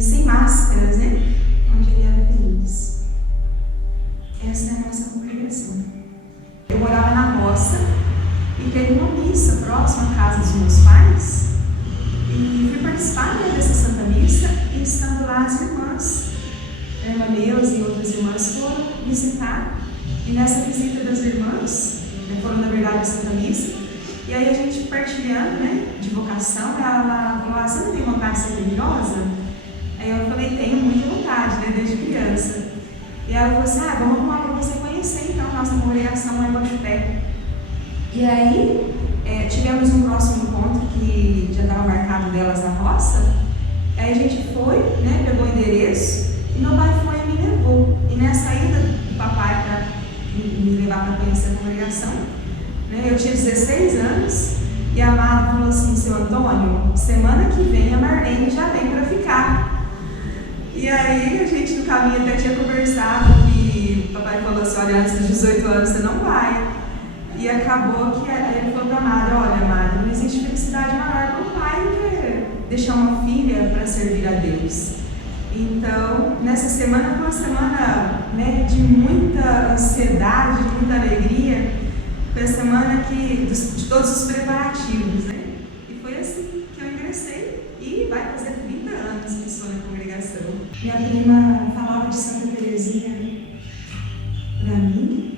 sem máscaras, né? Onde ele era feliz. Essa é a nossa congregação. Eu morava na roça e teve uma missa próxima à casa dos meus pais e fui participar dessa Santa Missa e estando lá as irmãs, a irmã Neuza e outras irmãs foram visitar e nessa visita das irmãs, foram na verdade a Santa Missa, e aí a gente partilhando, né, de vocação, ela falou, você não tem vontade de ser religiosa? Aí eu falei, tenho muita vontade, né, desde criança. E ela falou assim, vamos arrumar para você conhecer então a nossa congregação lá em Guaxupé. E aí tivemos um próximo encontro que já estava marcado delas na roça. Aí a gente foi, né, pegou o endereço e meu pai foi e me levou. E nessa ida do papai para me levar para conhecer a congregação, né, eu tinha 16 anos e a Amado falou assim, seu Antônio, semana que vem a Marlene já vem para ficar. E aí a gente no caminho até tinha conversado que o papai falou assim, olha, antes dos 18 anos você não vai. E acabou que ele falou para a Amado, olha Amado, não existe felicidade maior para um pai do que deixar uma filha para servir a Deus. Então, nessa semana foi uma semana, né, de muita ansiedade, de muita alegria. Foi a semana de todos os preparativos, né? E foi assim que eu ingressei e vai fazer 30 anos que estou na congregação. Minha prima falava de Santa Teresinha para mim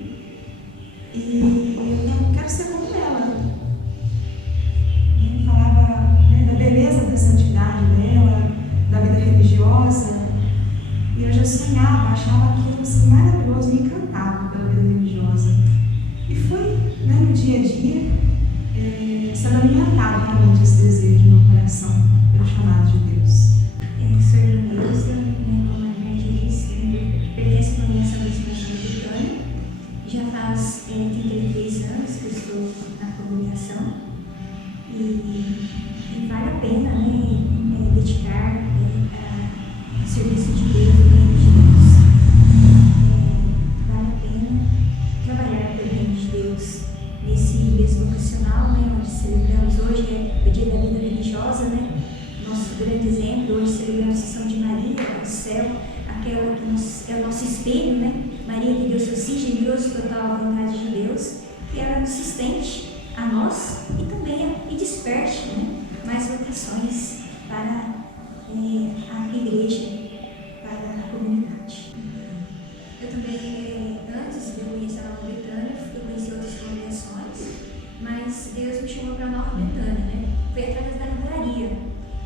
e eu quero ser como ela. Falava, né, da beleza da santidade dela, da vida religiosa, e eu já sonhava, achava aquilo assim, maravilhoso, me encantava pela vida religiosa. E foi, né, no dia a dia, sendo alimentado realmente esse desejo no meu coração, pelo chamado de Deus. Sou irmã Neuza, como a gente disse, pertence à congregação da Expansão Vitória. Já faz 33 anos que eu estou na congregação e vale a pena, né, dedicar a serviço de Deus, no reino de Deus. Vale a pena trabalhar pelo reino de Deus nesse mês vocacional, né, onde celebramos hoje o Dia da Vida Religiosa, né? Nosso grande exemplo, hoje celebramos a Sessão de Maria, do céu, aquela que é o nosso espelho, né? Maria que deu seu sim generoso total à vontade de Deus, que ela nos sustente a nós e também e desperte, né, mais vocações para a igreja, para a comunidade. Eu também, antes de eu conhecer a Nova Betânia, eu conheci outras congregações, mas Deus me chamou para a Nova Betânia, né? Foi através da livraria.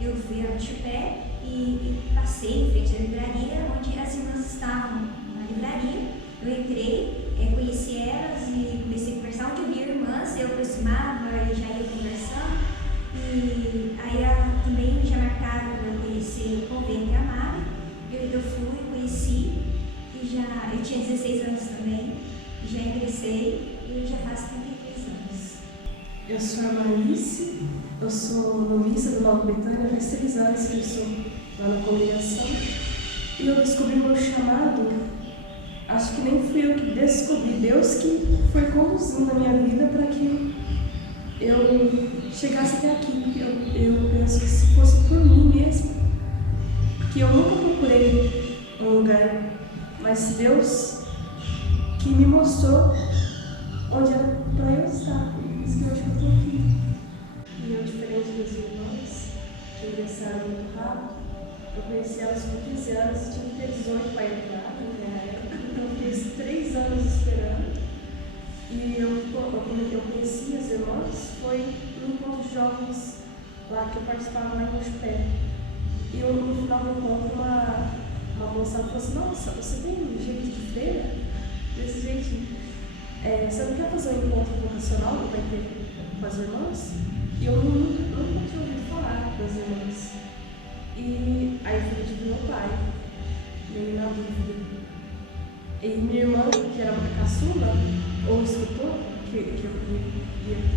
Eu fui a Guaxupé e passei em frente à livraria, onde as irmãs estavam na livraria. Eu entrei, conheci elas e comecei a conversar. Onde eu via irmãs, eu aproximava e já ia conversando. E aí também já marcaram para eu conhecer o convento Amado. Eu fui tinha 16 anos também, já ingressei e já faz 33 anos. Eu sou a Malice, eu sou noviça do Nova Betânia, faz 3 anos que eu sou lá na congregação. E eu descobri meu chamado, acho que nem fui eu que descobri, Deus que foi conduzindo a minha vida para que eu chegasse até aqui. Eu penso que se fosse por mim mesmo, que eu nunca procurei um lugar, mas Deus que me mostrou onde era para eu estar. Por isso que hoje eu estou aqui. E eu, diferente dos irmãos que ingressaram muito rápido, eu conheci elas com 15 anos e tive que ter 18 para entrar na minha época. Então eu fiquei 3 anos esperando. E eu conheci as irmãs foi no encontro de jovens lá que eu participava lá em Mochupé. E eu, no final do encontro, uma moça falou assim: nossa, você tem jeito de freira? Desse jeitinho. Você não quer fazer um encontro vocacional que vai ter com as irmãs? E eu nunca tinha ouvido falar das irmãs. E aí eu fui pedir meu pai, meio na dúvida. E minha irmã, que era uma caçula, ou escutou que eu ia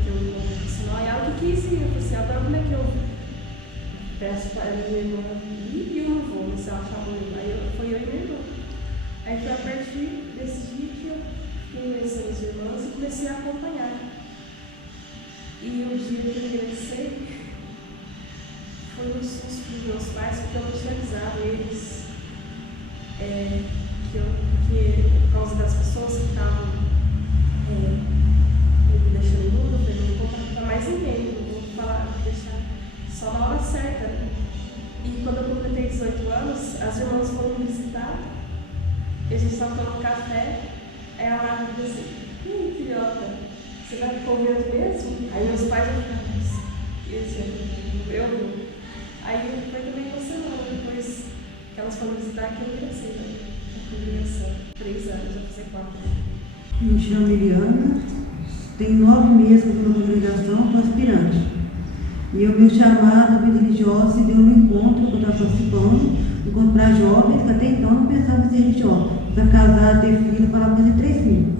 ter um encontro vocacional, e ela que quis ir. Eu falei assim: agora como é que eu peço para a minha irmã ir e eu não vou, se ela chamou eu? Aí foi eu e minha irmã. Aí foi a partir desse dia que eu conheci as irmãs e comecei a acompanhar. E o dia que eu ingressei foi no susto dos meus pais, porque eu não tinha avisado eles que por causa das pessoas que estavam me deixando dúvida, eu falei: não vou contar para mais ninguém, não vou falar, vou deixar só na hora certa. E quando eu completei 18 anos, as irmãs foram me visitar, e a gente estava tomando café, aí ela disse assim: filhota, você vai para o convento mesmo? Aí meus pais já ficaram assim, e eu disse: eu vou. Aí foi também uma semana depois que elas foram visitar que eu ingressei na congregação. 3 anos, já fazer 4 anos. Me chamo Eliana, tenho 9 meses que estou na congregação, estou aspirante. E o meu chamado à vida religiosa se deu no encontro que eu estava participando, encontro para jovens, que até então não pensava em ser religiosa. Para casar, ter filho, falava para ter 3 filhos.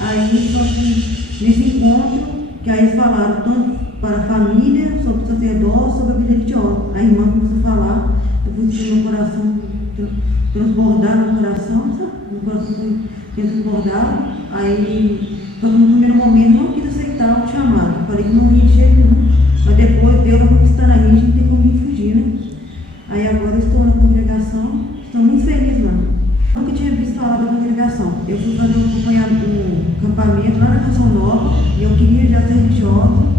Aí, só que nesse encontro, que aí eles falaram tanto para a família, sobre o sacerdócio, sobre a vida religiosa. A irmã começou a falar, eu fui sentir meu coração transbordar no coração, sabe? Meu coração foi transbordado. Aí, só que no primeiro momento não quis aceitar o chamado. Falei que não ia de jeito nenhum. Mas depois Deus vai conquistando a gente não tem como vir fugir, né? Aí agora eu estou na congregação, estou muito feliz lá. Nunca tinha visto falar da congregação. Eu fui fazer um acampamento lá na Canção Nova e eu queria já ser religiosa.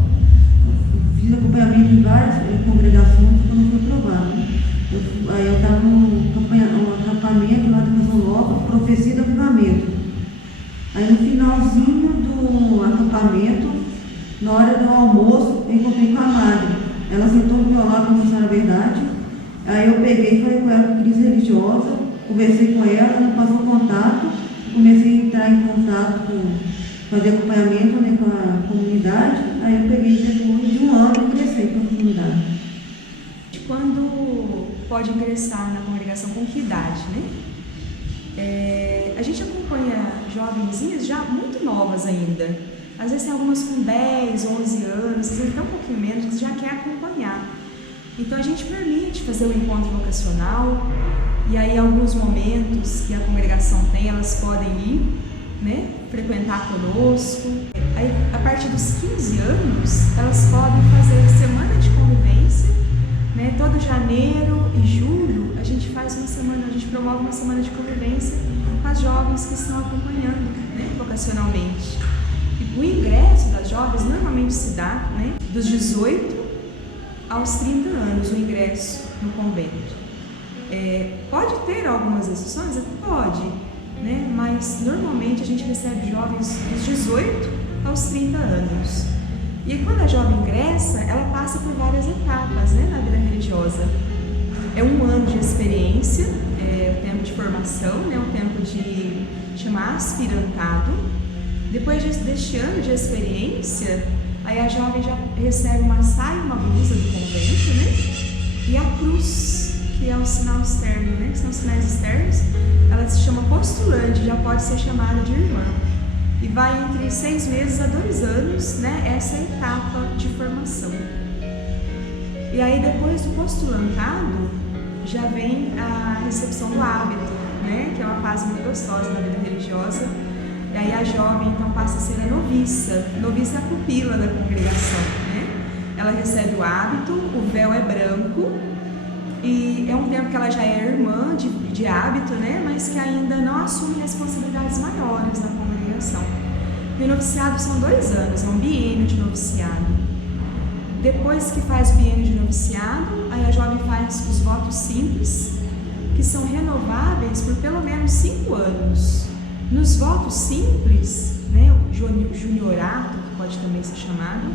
Fiz acompanhamento em várias congregações, porque eu não fui aprovada. Aí eu estava num acampamento lá da Canção Nova, Profecia do Avivamento. Aí no finalzinho do acampamento, na hora do almoço, eu encontrei com a madre. Ela sentou no meu lado para mostrar a verdade. Aí eu peguei e falei com ela que queria ser religiosa, conversei com ela, ela me passou contato, comecei a entrar em contato fazer acompanhamento, né, com a comunidade. Aí eu peguei depois de 1 ano e ingressei para a comunidade. Quando pode ingressar na congregação, com que idade, né? A gente acompanha jovenzinhas já muito novas ainda. Às vezes tem algumas com 10, 11 anos, às vezes até um pouquinho menos, que já quer acompanhar. Então a gente permite fazer o encontro vocacional, e aí alguns momentos que a congregação tem, elas podem ir, né, frequentar conosco. Aí a partir dos 15 anos, elas podem fazer semana de convivência, né? Todo janeiro e julho a gente faz uma semana, a gente promove uma semana de convivência com as jovens que estão acompanhando, né, vocacionalmente. E o ingresso das jovens normalmente se dá, né, dos 18 aos 30 anos, o ingresso no convento. Pode ter algumas exceções? Pode, né? Mas normalmente a gente recebe jovens dos 18 aos 30 anos. E quando a jovem ingressa, ela passa por várias etapas, né, na vida religiosa. É 1 ano de experiência, o tempo de formação, né, o tempo de chamar aspirantado. Depois deste ano de experiência, aí a jovem já recebe uma saia e uma blusa do convento, né? E a cruz, que é um sinal externo, né? Que são sinais externos. Ela se chama postulante, já pode ser chamada de irmã. E vai entre 6 meses a 2 anos, né? Essa etapa de formação. E aí depois do postulantado, já vem a recepção do hábito, né? Que é uma fase muito gostosa da vida religiosa. E aí a jovem então passa a ser a noviça. Noviça é a pupila da congregação, né? Ela recebe o hábito, o véu é branco, e é um tempo que ela já é irmã de hábito, né? Mas que ainda não assume responsabilidades maiores na congregação. E o noviciado são 2 anos, é um biênio de noviciado. Depois que faz o biênio de noviciado, aí a jovem faz os votos simples, que são renováveis por pelo menos 5 anos. Nos votos simples, né, o juniorato, que pode também ser chamado,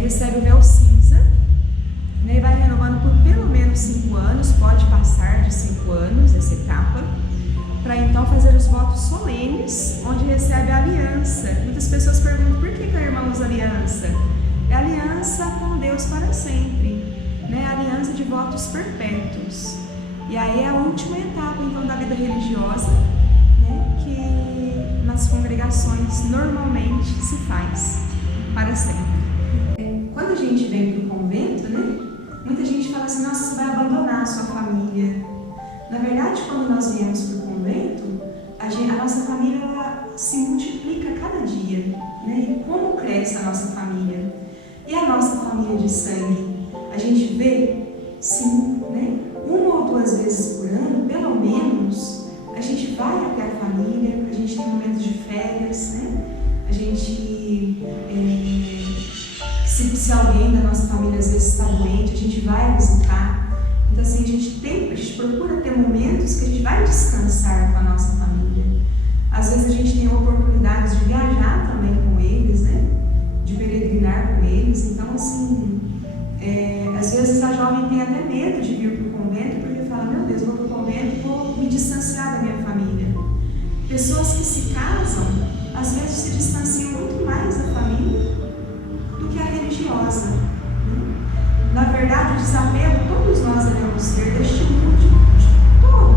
recebe o véu cinza, né, e vai renovando por pelo menos 5 anos, pode passar de 5 anos essa etapa, para então fazer os votos solenes, onde recebe a aliança. Muitas pessoas perguntam por que a irmã usa aliança? É aliança com Deus para sempre, né? Aliança de votos perpétuos. E aí é a última etapa então da vida religiosa, né? Que nas congregações normalmente se faz para sempre. Quando a gente vem para o convento, né? Muita gente fala assim: nossa, você vai abandonar a sua família. Na verdade, quando nós viemos para o convento, a nossa família ela se multiplica a cada dia, né? E como cresce a nossa família? E a nossa família de sangue, a gente vê, sim, né? 1 ou 2 vezes por ano, pelo menos, a gente vai até a família, a gente tem momentos de férias, né? A gente, se alguém da nossa família às vezes está doente, a gente vai visitar. Então, assim, a gente procura ter momentos que a gente vai descansar com a nossa família. Às vezes a gente tem oportunidades de viajar também com eles, né? De peregrinar com eles. Então, assim, às vezes a jovem tem até medo de vir para o convento, porque fala: meu Deus, vou para o convento e vou me distanciar da minha família. Pessoas que se casam, às vezes se distanciam muito mais da família do que a religiosa, né? Na verdade, o desapego todos nós devemos ter deste mundo,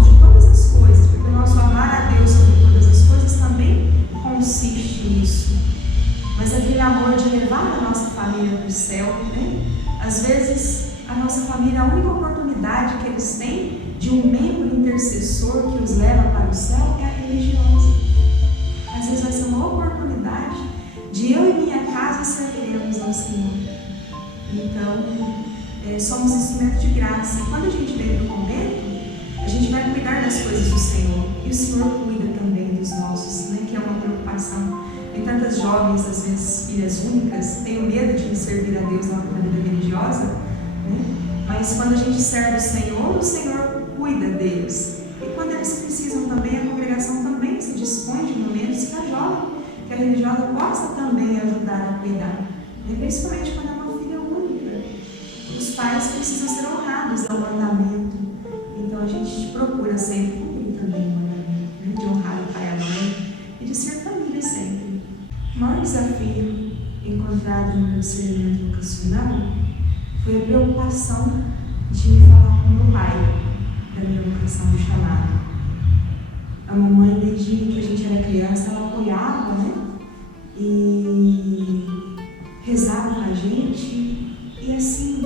de todas as coisas, porque o nosso amar a Deus sobre todas as coisas também consiste nisso. Mas aquele amor de levar a nossa família para o céu, né? Às vezes a nossa família, a única oportunidade que eles têm de um membro intercessor que os leva para o céu é a religiosa. Às vezes vai ser uma oportunidade de eu e minha casa servirmos ao Senhor. Então, somos instrumento de graça. E quando a gente vem para o convento, a gente vai cuidar das coisas do Senhor. E o Senhor cuida também dos nossos, né? Que é uma preocupação. Tem tantas jovens, às vezes filhas únicas, têm medo de servir a Deus na vida religiosa, né? Mas quando a gente serve o Senhor cuida deles. E quando eles precisam também, a congregação também se dispõe de momentos que a jovem, que a religiosa possa também ajudar a cuidar. E principalmente quando é uma filha única. Os pais precisam ser honrados ao mandamento. Então a gente procura sempre cumprir também o mandamento, né? De honrar o pai e a mãe e de ser família sempre. O maior desafio encontrado no meu discernimento vocacional foi a preocupação de falar com o meu pai da minha vocação do chamado. A mamãe, desde que a gente era criança, ela apoiava, né? E rezava com a gente. E assim,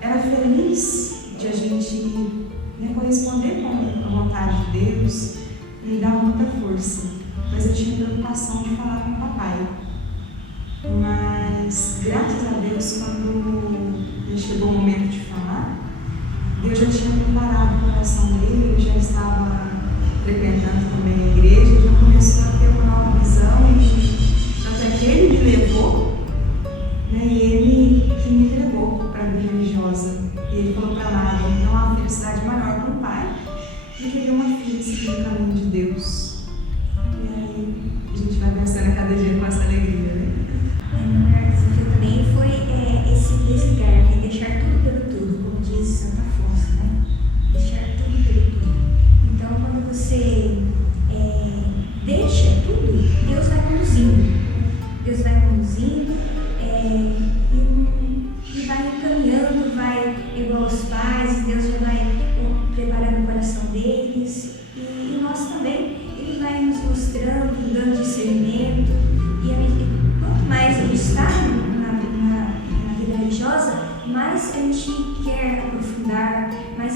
era feliz de a gente, né, corresponder com a vontade de Deus e me dava muita força. Mas eu tinha preocupação de falar com o papai. Mas, graças a Deus, quando chegou o momento de falar, Deus já tinha preparado o coração dele, ele já estava frequentando também a igreja, já começou a ter uma nova visão, e tanto é que ele me levou, né, e ele que me entregou para a vida religiosa. E ele falou para lá: não há felicidade maior para um pai do que ver uma filha seguir o caminho de Deus. E aí a gente vai vencendo a cada dia com essa alegria, né? O maior desafio também foi esse desligar, né? Deixar tudo pelo tudo, como diz Santo Afonso, né? Deixar tudo pelo tudo. Então, quando você deixa tudo, Deus vai conduzindo. Deus vai conduzindo e vai encaminhando, vai igual aos pais, Deus já vai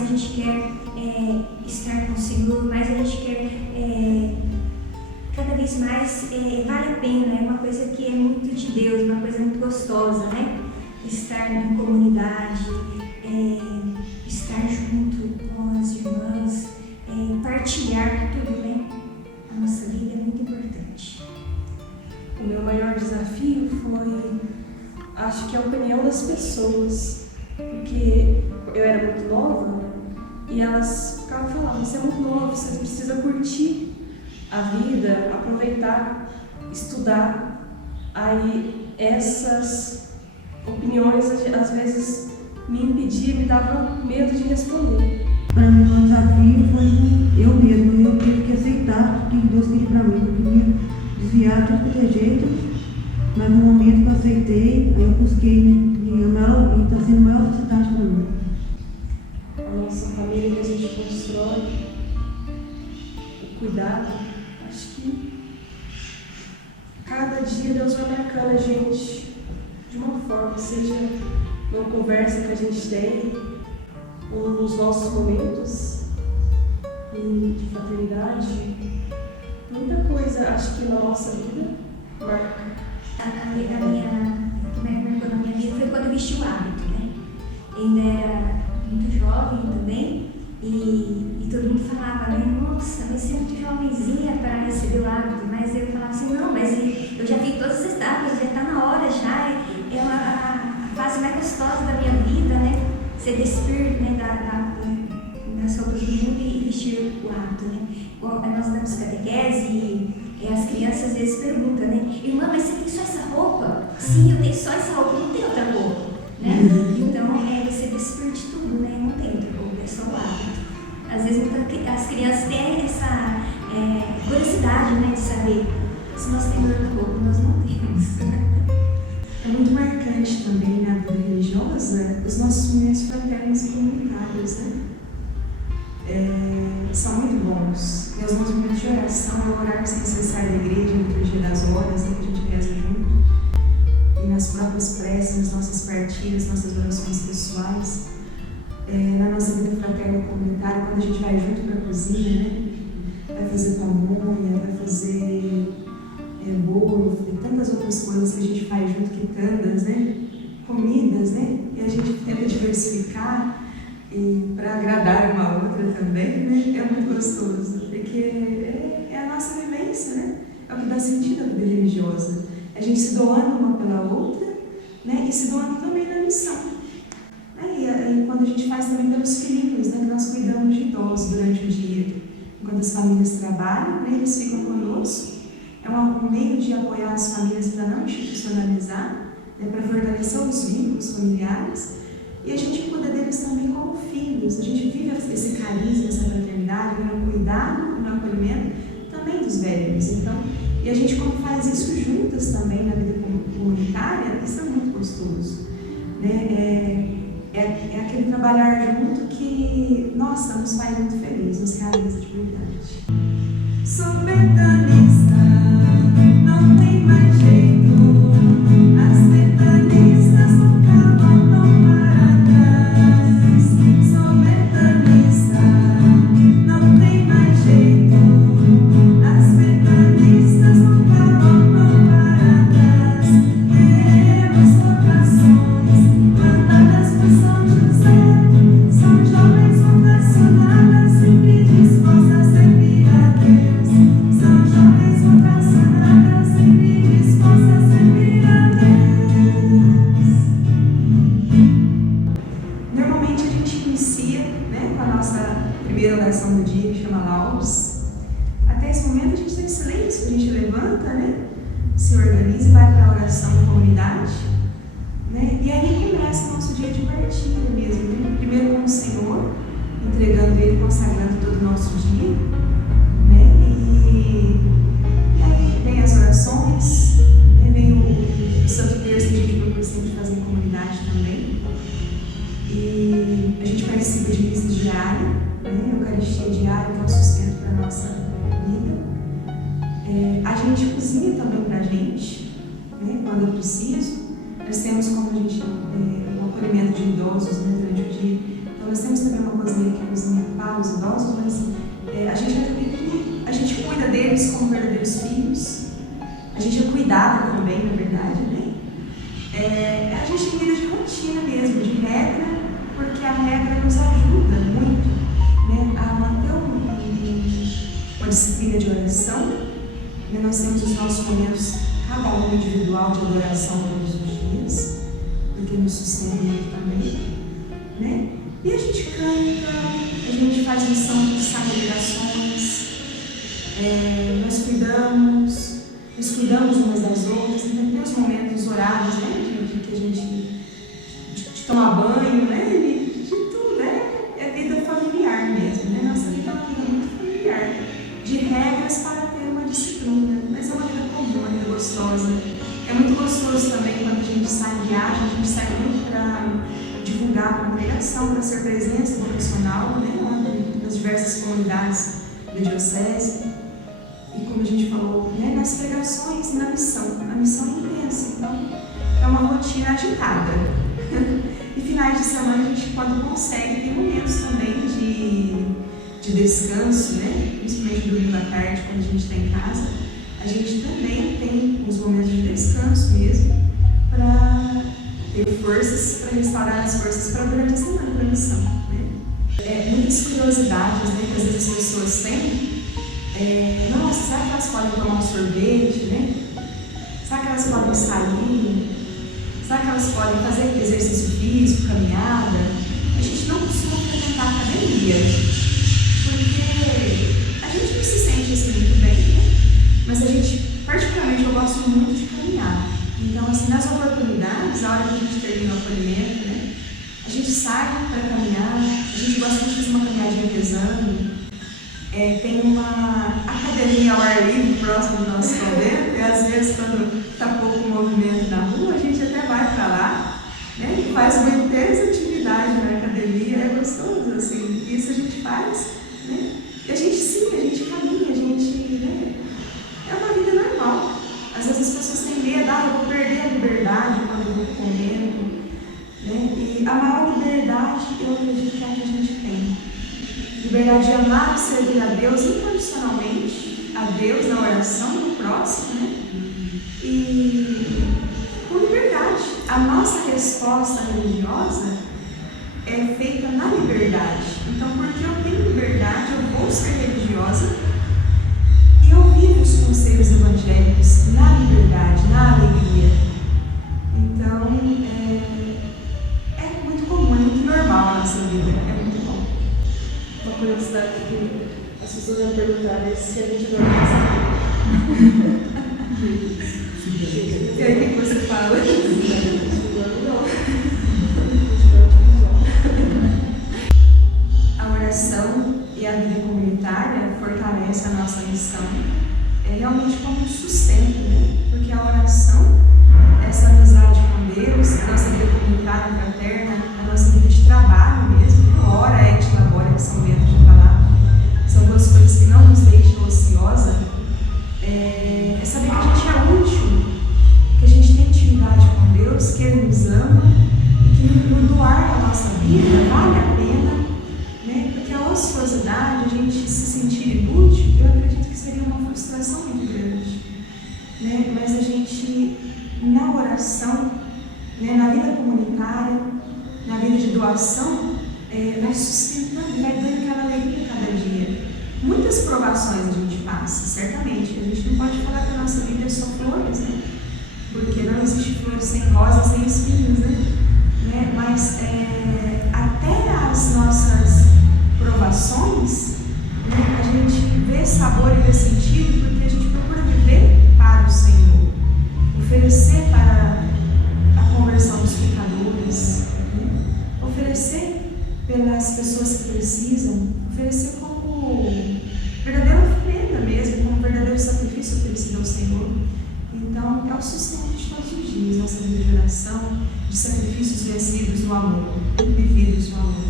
gente quer estar com o Senhor, mais a gente quer cada vez mais, vale a pena, é uma coisa que é muito de Deus, uma coisa muito gostosa, né? Estar em comunidade, estar junto com as irmãs, partilhar tudo, né? A nossa vida é muito importante. O meu maior desafio foi, acho que a opinião das pessoas, porque eu era muito nova e elas ficavam falando, você é muito nova, você precisa curtir a vida, aproveitar, estudar. Aí essas opiniões às vezes me impediam, me davam medo de responder. Para mim, o desafio foi eu mesmo. Eu tive que aceitar o que Deus queria para mim. Eu queria desviar de tudo que é jeito, mas no momento que eu aceitei, aí eu busquei, né? E está sendo a maior felicidade para mim. A nossa família que a gente constrói, o cuidado, acho que cada dia Deus vai marcando a gente de uma forma, seja numa conversa que a gente tem, ou nos nossos momentos de fraternidade. Muita coisa, acho que na nossa vida marca. A minha que marcou na minha vida foi quando eu vesti o hábito, né? Eu ainda era muito jovem também e todo mundo falava, né? Nossa, vai ser muito jovenzinha para receber o hábito, mas eu falava assim, não, mas eu já vi todas as etapas, já está na hora, já é a fase mais gostosa da minha vida, né? Ser despir, né, das roupas do mundo e vestir o hábito, né? Nós damos catequese e as crianças às vezes perguntam, né? Irmã, mas você tem só essa roupa? Sim, eu tenho só essa roupa, não tem outra roupa, né? Então, você despir de tudo, né? Não tem outra roupa, é só o hábito. Às vezes as crianças têm essa curiosidade, né, de saber se nós temos outra roupa, nós não temos. É muito marcante também na vida religiosa os nossos movimentos fraternos e comunitários, né? São muito bons. Meus movimentos de oração é orar sem cessar da igreja, na liturgia das horas, né, que a gente reza junto. E nas próprias preces, nas nossas partilhas, nossas orações pessoais. Na nossa vida fraterna e comunitária, quando a gente vai junto para a cozinha, né? Vai fazer pamonha, vai fazer bolo, e tantas outras coisas que a gente faz junto, quitandas, né? Comidas, né? E a gente tenta diversificar e para agradar uma outra também, né? É muito gostoso, porque é a nossa vivência, né? É o que dá sentido à vida religiosa. A gente se doando uma pela outra, né? E se doando também na missão. E quando a gente faz também pelos filhos, né? Que nós cuidamos de idosos durante o dia. Enquanto as famílias trabalham, né? Eles ficam conosco. É um meio de apoiar as famílias para não institucionalizar, né? Para fortalecer os vínculos familiares. E a gente cuida deles também como filhos. A gente vive esse carisma, essa fraternidade, no cuidado, no acolhimento também dos velhos. Então, e a gente, quando faz isso juntas também na vida comunitária, isso é muito gostoso, né? É aquele trabalhar junto que, nossa, nos faz muito felizes, nos realiza de verdade. Sou betanista, não tem mais jeito. As betanistas nunca voltam para trás. Sou betanista, não tem mais jeito. As betanistas nunca voltam para trás. Temos vocações mandadas por São José. São jovens vocacionadas, sempre dispostas a servir a Deus. São jovens vocacionadas, sempre dispostas a servir a Deus. Normalmente a gente inicia, né, com a nossa primeira oração do dia, que chama Laudes. Até esse momento a gente está em silêncio, a gente levanta, né, se organiza e vai para a oração da comunidade, né, e aí começa o nosso dia de partilha mesmo, né? Primeiro com o Senhor, entregando Ele, consagrando todo o nosso dia, né, e aí vem as orações, né, vem o Santo Terço que a gente procura sempre fazer em comunidade também, e a gente participa de missa diária, né, Eucaristia diária, que é o sustento para a nossa vida. A gente cozinha também para a gente, né, quando é preciso. Nós temos como a gente um acolhimento de idosos, né, durante o dia, então nós temos também uma cozinha que cozinha para os idosos, mas a gente cuida deles como verdadeiros filhos. A gente é cuidado também, na verdade, né? A gente tem vida de rotina mesmo, de regra, porque a regra nos ajuda muito, né, a manter uma disciplina de oração. Né? Nós temos os nossos momentos, cada um individual, de adoração todos os dias, porque nos sustenta muito também, né? E a gente canta, a gente faz lição de celebrações, nós cuidamos umas das outras, então tem os momentos horários, né, que a gente de tomar banho, né, de tudo, né, é vida familiar mesmo, né, nossa vida é uma vida muito familiar, de regras para ter uma disciplina, mas é uma vida comum, uma vida gostosa. É muito gostoso também quando a gente sai em viagem, a gente sai muito para divulgar a congregação, para ser presença vocacional, né, nas diversas comunidades da diocese. E como a gente falou, né, nas pregações, na missão. A missão é intensa, então é uma rotina agitada. E finais de semana a gente, quando consegue, tem momentos também de descanso, né? Principalmente domingo à tarde, quando a gente está em casa. A gente também tem uns momentos de descanso mesmo, para ter forças, para restaurar as forças para durante a semana para a missão. Né? Muitas curiosidades, né, que às vezes as pessoas têm. Nossa, será que elas podem tomar um sorvete, né? Será que elas podem sair? Será que elas podem fazer exercício físico, caminhada? A gente não costuma frequentar a academia, porque a gente não se sente assim muito bem, né? Mas a gente, particularmente, eu gosto muito de caminhar. Então, assim, nas oportunidades, a hora que a gente termina o acolhimento, né? A gente sai para caminhar, a gente gosta de fazer uma caminhadinha rezando. Tem uma academia ao ar livre próximo do nosso convento, e às vezes, quando está pouco movimento na rua, a gente até vai para lá, né, e faz uma intensa atividade na academia, é gostoso, assim, isso a gente faz, né, e a gente caminha, a gente, né, é uma vida normal. Às vezes as pessoas têm medo, eu vou perder a liberdade quando eu vou para o convento, né, e a maior liberdade, eu acredito que é a que a gente tem. Liberdade de amar e servir a Deus incondicionalmente, a Deus na oração, no próximo, né? E com liberdade. A nossa resposta religiosa é feita na liberdade. Então, porque eu tenho liberdade, eu vou ser religiosa e eu vivo os conselhos evangélicos na liberdade, na alegria. Então, é muito comum, é muito normal a nossa vida, é muito bom. Uma curiosidade que as pessoas vão perguntar é se a gente dorme casado. E aí, o que você fala? A oração e a vida comunitária fortalece a nossa missão. É realmente como um sustento, né? Porque a oração, essa amizade com Deus, a nossa vida comunitária fraterna, a nossa vida de trabalho mesmo, ora et labora, que são dentro de palavra, são duas coisas que não nos deixam ociosa. É saber que a gente é útil, que a gente tem intimidade com Deus, que Ele nos ama e que no doar a nossa vida vale a pena, né? Porque a ociosidade, a gente se sentir inútil, eu acredito que seria uma frustração muito grande, né? Mas a gente, na oração, né, na vida comunitária, na vida de doação, vai sustentando, vai dando aquela alegria cada dia. Muitas provações a gente passa, certamente. A gente não pode falar que a nossa vida é só flores, né? Porque não existe flores sem rosas, sem espinhos, né? Mas até as nossas provações, né, a gente vê sabor e vê sentido, porque a gente procura viver para o Senhor, oferecer para a conversão dos pecadores, né? Oferecer pelas pessoas que precisam, oferecer como verdadeira oferenda mesmo, como verdadeiro sacrifício oferecido ao Senhor. Então, é o sustento de todos os dias, nossa vida de oração, de sacrifícios vencidos no amor, vividos no amor.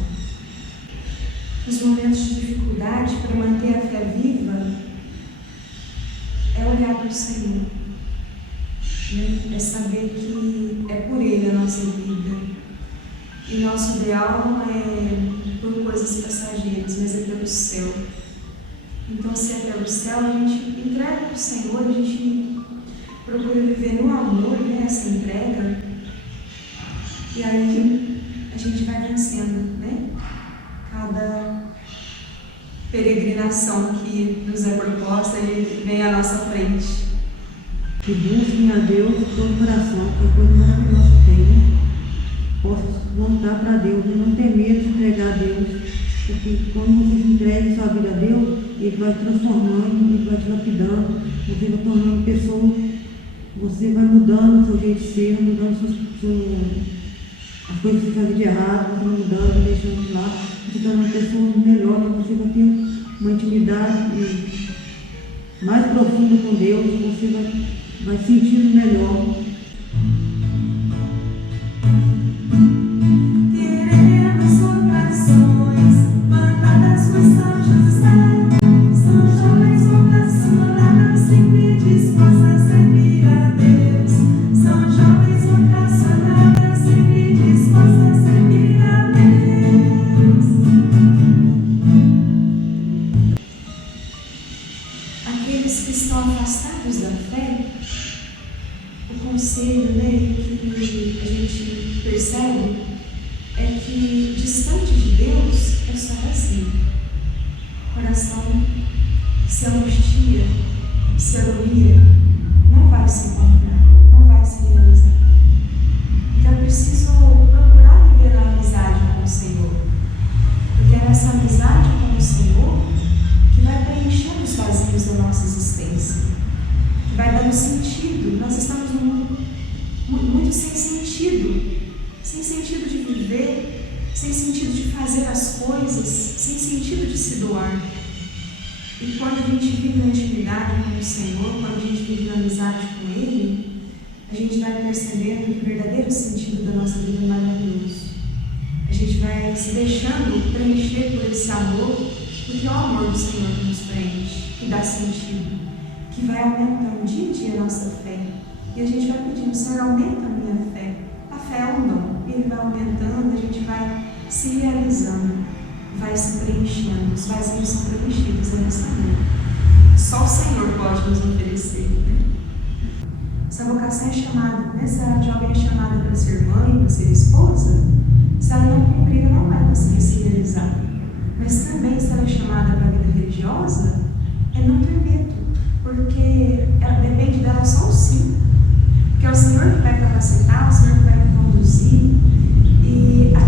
Nos momentos de dificuldade, para manter a fé viva, é olhar para o Senhor, né? É saber que é por Ele a nossa vida. E nosso ideal não é por coisas passageiras, mas é pelo céu. Então, se é pelo céu, a gente entrega para o Senhor, a gente procura viver no amor, né, essa entrega, e aí a gente vai vencendo, né? Cada peregrinação que nos é proposta, ele vem à nossa frente. Que busquem a Deus de todo o coração, que é coisa maravilhosa que tem, né? Possa voltar para Deus e não ter medo de entregar a Deus, porque quando você se entrega sua vida a Deus, Ele vai transformando, Ele vai te lapidando, você vai tornando pessoa, você vai mudando o seu jeito de ser, mudando as coisas que você fazia de errado, você vai mudando, deixando de lado, você torna uma pessoa melhor, você vai ter uma intimidade mais profunda com Deus, você vai sentindo melhor. Queremos orações mandadas por São José. São jovens vocacionados, sempre dispostas a servir a Deus. São jovens vocacionadas, sempre dispostas a servir a Deus. Aqueles que estão afastados da fé, o conselho, né, que a gente percebe é que distante de Deus é só assim. O coração se angustia, se agonia, não vai se encontrar, não vai se realizar. Então é preciso procurar viver a amizade com o Senhor, porque é nessa amizade com o Senhor que vai preenchendo os vazios da nossa existência, que vai dando sentido. Nós estamos num mundo muito sem sentido de viver, sem sentido de fazer as coisas, sem sentido de se doar. E quando a gente vive na intimidade com o Senhor, quando a gente vive na amizade com Ele, a gente vai percebendo que o verdadeiro sentido da nossa vida é maravilhoso. A gente vai se deixando preencher por esse amor, porque é o amor do Senhor que nos preenche, que dá sentido, que vai aumentando dia a dia a nossa fé. E a gente vai pedindo: Senhor, aumenta a minha fé. A fé é um dom, ele vai aumentando, a gente vai se realizando, vai se preenchendo, os vazios são preenchidos nessa vida. Só o Senhor pode nos oferecer, né? Essa vocação é chamada, né? Se a jovem é chamada para ser mãe, para ser esposa, se ela não cumprir, ela não vai conseguir se realizar. Mas também, se ela é chamada para a vida religiosa, é não ter medo, porque ela depende dela só o sim. Porque é o Senhor que vai capacitar, o Senhor que vai conduzir. E a